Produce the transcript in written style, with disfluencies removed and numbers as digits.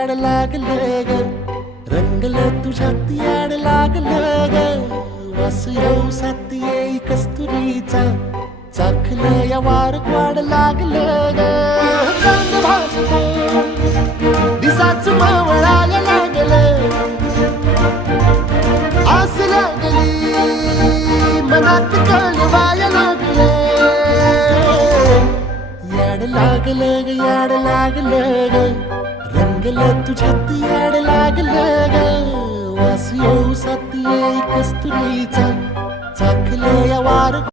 याड लागलं ग, रंगलं तुझ्यात याड लागलं ग. वास येऊ साथ येई कस्तुरीचा, चाखलं या वार वाढ लागलं ग. चांद भासतो दिसाच मावळायला लागलं, आस लागली मनात कळवायला लागलं. याड लागलं ग, याड लागलं ग, रंगलं तुझ्यात याड लागलं ग. वास येऊ साथ येई कस्तुरीचा, चाखलं या वार